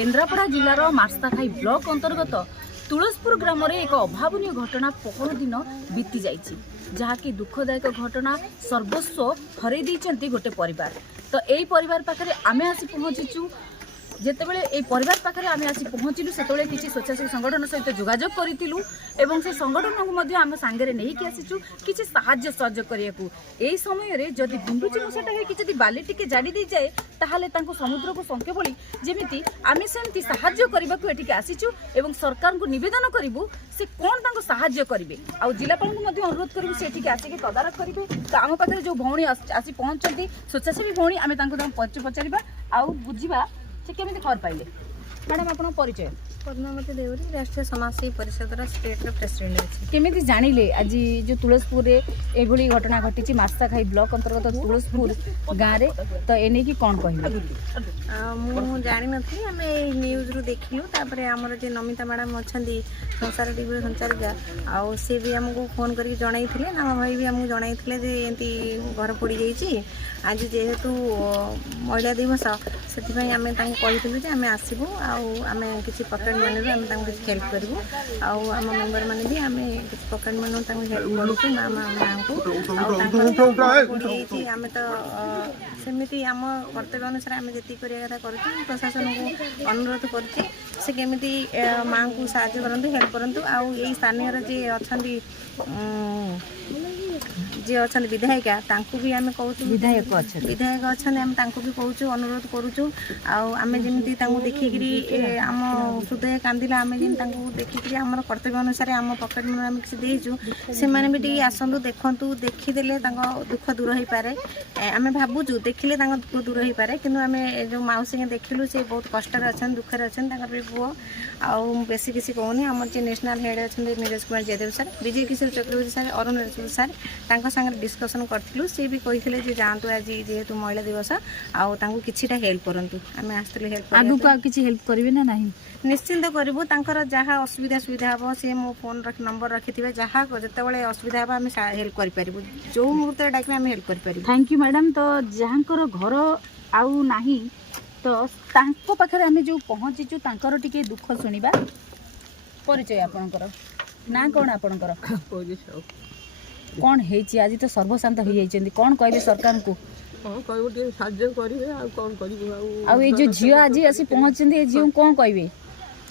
Kendrapara जिलार मार्साखाई block अंतर्गत तुलसपुर ग्राम रे एक अभावनीय घटना पहर दिन बीती जाइछि जहाँकि दुखदायक घटना सर्वस्व हरई देइछन्ति गोटे परिवार। तो यही परिवार पाखरे आमे आसी पहुँचीचु। जेतेबेले ए परिवार पाखरे आमे आसी पहुँचिलु सेतेबेले किछि स्वेच्छासेवी संगठन सहित जोगाजोग करितिलु एवं से संगठन को मध्य आमे सांगरे नेही कि आसीचु किछि सहाय्य सहयोग करियाकू। एई समय रे जदि गुंडुची मुसाटा हे कि जदि बाली टिके जाडी दै जाए ताहाले तांको समुद्र को संके बोली जेमिति आमे सेमति सहाय्य करिबाकू एटिके आसीचु एवं सरकार को निवेदन करिवु से कोन तांको सहाय्य करिवे आ जिलापाल को मध्य अनुरोध करिवु से एटिके आसी के तदारक करिवे। तो आम पाखरे जो भौणी आसी पहुँचंती स्वेच्छासेवी भौणी आमे तांको पचारिबा आ बुझिबा से केमिति खबर पाइले। मैडम आपन परिचय? पद्मावती देवरी, राष्ट्रीय समाजसेवी परिषद स्टेट प्रेसिडेंट अच्छी। केमिति जानिले आज जो तुलसपुर रे एभली घटना घटी मार्साखाई ब्लॉक अंतर्गत तुलसपुर गाँव रे तो एने की कौन कहले? मु जानी नथी आमे न्यूज रु देखिलु तापरे हमर जे नमिता मैडम अछंदी संसार टीवी संचालिका आ से भी हमको फोन करके जणाइथिले ना भाई भी हमको जणाइथिले जे एंती घर पड़ी जाईची आज जेहेतु महिला दिवस से आमे तांको कहिथिलु जे आमे आसीबु आ आमे किछि पॉकेट मनी रे आमे तांको किछि हेल्प करबु आ आम मेंबर माने भी आमे किछि पॉकेट मनी तांको हेल्प करूछु मामा को आ तांको आमे तो सेमिति आम कर्तव्य अनुसार आमे जेति करिया कथा करूछु। प्रशासन को अनुरोध करछि से केमिति मां को सहायता करंतु हेल्प करंतु आ एई स्थानीय रे जे अछंदी जे अच्छा विधायिका तांको भी आमे कहूँ विधायक अच्छा आम तांको भी कहूँ अनुरोध करूँ आमे जमी देखिकी आम हृदय कांदिला आमे जमी देखिकी आम कर्तव्य अनुसार आम पकेट मन आम किसी देचु से भी आसतु देखु देखीदे दुख दूर हो पारे आमे भावुँ देखिले दुख दूर हो पारे कि आम जो मौसी देखिलु से बहुत कष्ट अच्छा दुखरे अच्छा भी पुओ आउ बेसी किसी कहूनी आम जे नेशनल हेड अच्छा नीरज कुमार जयदेव सर विजय किशोर चक्रवर्ती सर अरुण राजपूत सर सागर डिस्कसन करूँ सी भी कही जे जातु आज जेहेतु महिला दिवस आउ किछिटा हेल्प करंतु आमे आस्ते हेल्प आगु को किछि हेल्प करिवे ना नहीं? निश्चिंत करूँ तांकर जहाँ असुविधा सुविधा हम सी मो फोन नंबर रखिथे जहाँ जिते असुविधा हम आम हेल्प करूँ जो मुहूर्त डाक आम हेल्प कर। Thank you madam. तो जहाँकर घर आउ नाही तो तांको पाखरे आमे जो पहुँचीचु तांकर टिके दुख सुनिबा। परिचय आपनकर ना कौन आपनकर कौन है आज तो सर्वशांत हो जाइछन्ती कौन कहबे सरकार को? आ जो झियो आज आसी पहुँचते ए झियो कौन कहबे?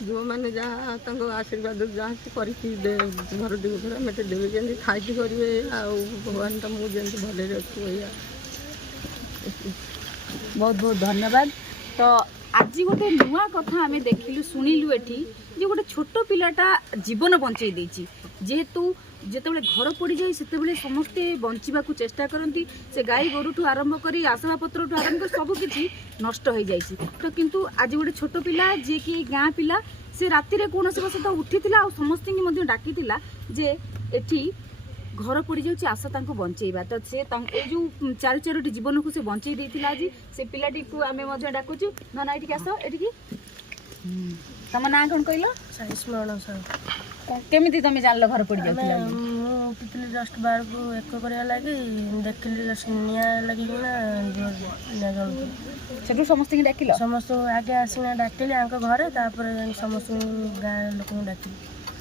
जो मैंने जहाँ आशीर्वाद जहाँ घर दुख मेटे देवे जमी खाई करेंगे भगवान तो मुझे भले रखी। बहुत बहुत धन्यवाद। तो आज गोटे नुआ कथा आमे देखिलु सुनिलु एठी जे गोटे छोट पिलाटा जीवन बंचई देछि जेहेतु जेतेबेले घर पड़ी जाए सेतेबेले समस्ते बंचिबाकू चेष्टा करती से गाई गोरुठू आरंभ करी आसबाबपत्रठू आरंभ कर सब किछि नष्ट हो जाइछि। तो किंतु आज गोटे छोट पिला जे कि गाँ पिला से राति रे कोनोसी बसत उठिथिला आ समस्ते की मध्ये डाकिथिला जे एठी घर पड़ी जाउछि आस तांको बंचेइबा। तो से जो चार चारोटी जीवन को से बंचई देइथिला आज से पिलाटी को आमे मध्ये डाकुछु नना एठी आस एठी तम ना कोन कहलो? स्मरण सर केमिति तमे जानलो घर पड़ी जाउथिला? पितली जस्ट बाहर को एक करिया लागी देखली निया लगी ना जल सेठू समस्त की डाकिलो? समस्त आगे आसीना डाकिली आंक घरे तापर समस्त गाँ लोक डाकिली।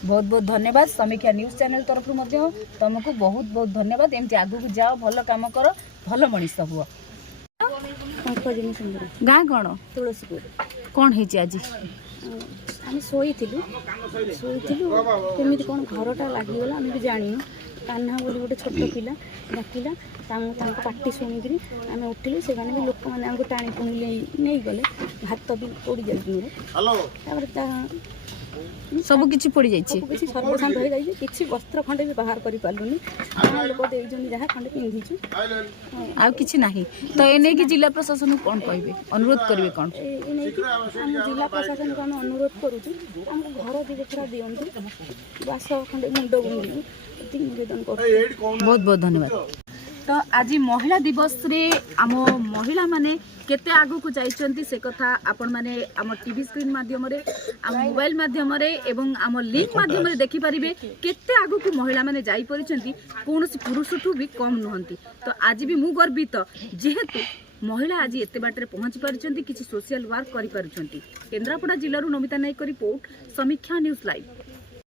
बहुत बहुत धन्यवाद। समीक्षा न्यूज चैनल तरफ मध्य तुमको बहुत बहुत धन्यवाद। एमती आगु जाओ भल काम कर भल मनीष हुआ। गाँ कौन? तुलसीपुर। कौन है आज? आम शोलु केमी कौन घरटा लगिगला आम भी जान कान्हा बोली गोटे छोट पिला डाकिला पार्टी शुणिकी आम उठिलु से भी लोक मैंने टाणी पुणी नहीं गले हाथ भी पड़ जाए सब किछि पड़ी जाइछि किछि सर्वशांत हो जाइछि किछि वस्त्र खंडे भी बाहर करि पालुनी लोक देइजन जहा खंडे पिंधिछु आ किछि नाही। तो एने कि जिला प्रशासन को कोन कहबे अनुरोध करिवे कोन? एने कि हम जिला प्रशासन को हम अनुरोध करूछु हमको घर दिखरा दियंतु बास खंडे मुंडो गुंडी निवेदन करू। बहुत बहुत धन्यवाद। तो आज महिला दिवस रे आम महिला माने केते आगु को जाइछन्ती से कथा आपण माने आम टीवी स्क्रीन माध्यम रे आम मोबाइल माध्यम रे एवं आम लिंक माध्यम रे देखि परिबे केते आगु को महिला माने जाई परिछन्ती कोनोसी पुरुषठू भी कम नहंती। तो आज भी मु गर्वित जेहेतु महिला आज एते बाटर पहुंची पारिछंती, किछि सोशल वर्क करि पारुछंती। केन्द्रापड़ा जिल्लारू नमिता नायक रिपोर्ट, समीक्षा न्यूज लाइव।